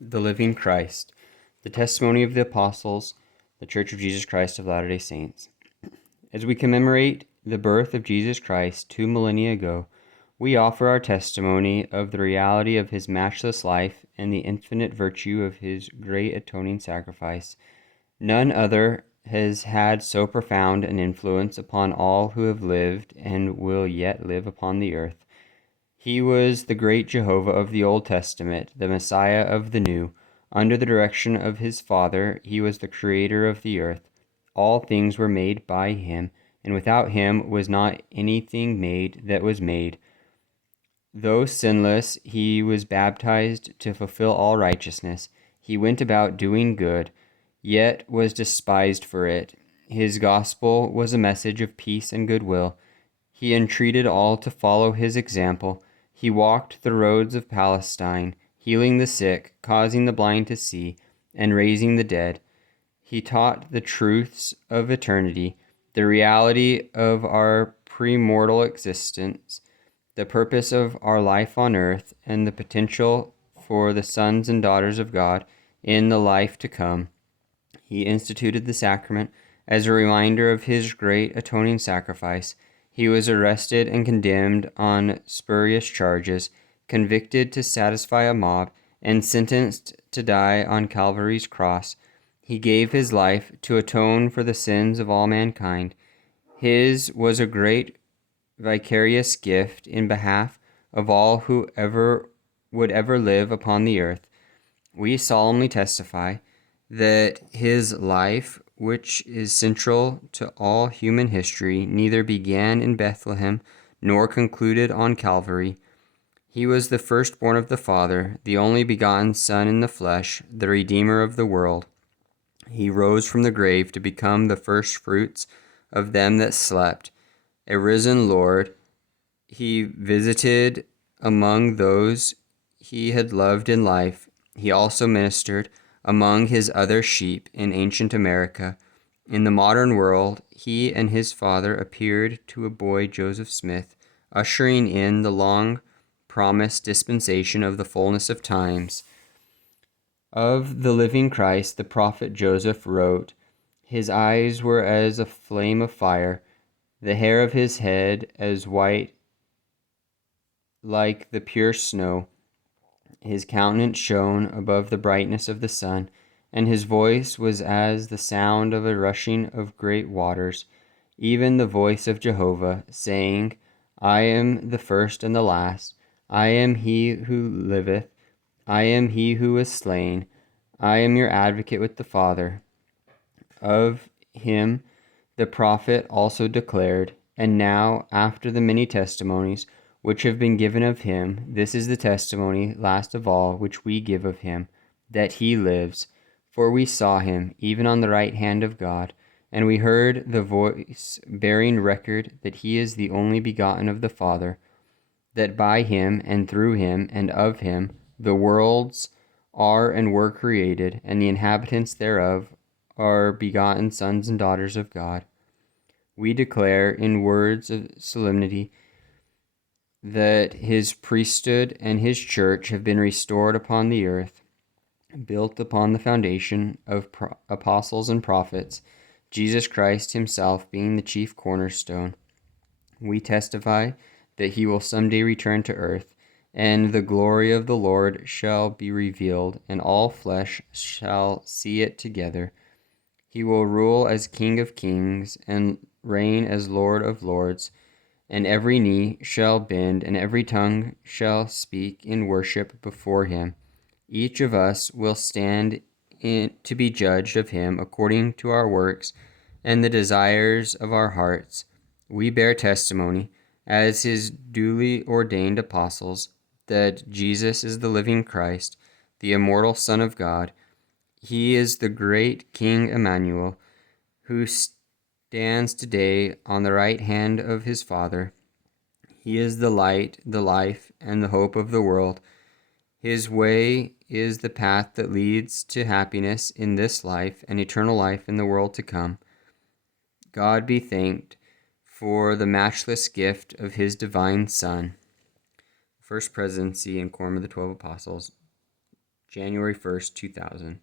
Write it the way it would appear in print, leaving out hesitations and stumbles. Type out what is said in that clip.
the living Christ, the testimony of the apostles, the Church of Jesus Christ of Latter-day Saints. As we commemorate the birth of Jesus Christ 2 millennia ago, we offer our testimony of the reality of his matchless life and the infinite virtue of his great atoning sacrifice. None other has had so profound an influence upon all who have lived and will yet live upon the earth. He was the great Jehovah of the Old Testament, the Messiah of the New. Under the direction of his Father, he was the creator of the earth. All things were made by him, and without him was not anything made that was made. Though sinless, he was baptized to fulfill all righteousness. He went about doing good, yet was despised for it. His gospel was a message of peace and goodwill. He entreated all to follow his example. He walked the roads of Palestine, healing the sick, causing the blind to see, and raising the dead. He taught the truths of eternity, the reality of our premortal existence, the purpose of our life on earth, and the potential for the sons and daughters of God in the life to come. He instituted the sacrament as a reminder of his great atoning sacrifice. He was arrested and condemned on spurious charges, convicted to satisfy a mob, and sentenced to die on Calvary's cross. He gave his life to atone for the sins of all mankind. His was a great vicarious gift in behalf of all who would ever live upon the earth. We solemnly testify that his life, which is central to all human history, neither began in Bethlehem nor concluded on Calvary. He was the firstborn of the Father, the only begotten Son in the flesh, the Redeemer of the world. He rose from the grave to become the firstfruits of them that slept. A risen Lord, he visited among those he had loved in life. He also ministered among his other sheep in ancient America. In the modern world, he and his Father appeared to a boy Joseph Smith, ushering in the long-promised dispensation of the fullness of times. Of the living Christ, the prophet Joseph wrote, "His eyes were as a flame of fire, the hair of his head as white like the pure snow. His countenance shone above the brightness of the sun, and his voice was as the sound of a rushing of great waters, even the voice of Jehovah, saying, I am the first and the last. I am he who liveth. I am he who was slain. I am your advocate with the Father." Of him the prophet also declared, "And now, after the many testimonies which have been given of him, this is the testimony, last of all, which we give of him, that he lives. For we saw him, even on the right hand of God, and we heard the voice bearing record that he is the only begotten of the Father, that by him, and through him, and of him, the worlds are and were created, and the inhabitants thereof are begotten sons and daughters of God. We declare in words of solemnity that his priesthood and his church have been restored upon the earth, built upon the foundation of apostles and prophets, Jesus Christ himself being the chief cornerstone. We testify that he will someday return to earth, and the glory of the Lord shall be revealed, and all flesh shall see it together. He will rule as King of kings and reign as Lord of lords, and every knee shall bend and every tongue shall speak in worship before him. Each of us will stand to be judged of him according to our works and the desires of our hearts. We bear testimony, as his duly ordained apostles, that Jesus is the living Christ, the immortal Son of God. He is the great King Emmanuel, who stands today on the right hand of his Father. He is the light, the life, and the hope of the world. His way is the path that leads to happiness in this life and eternal life in the world to come. God be thanked for the matchless gift of his divine Son. First Presidency and Quorum of the 12 Apostles. January 1st, 2000.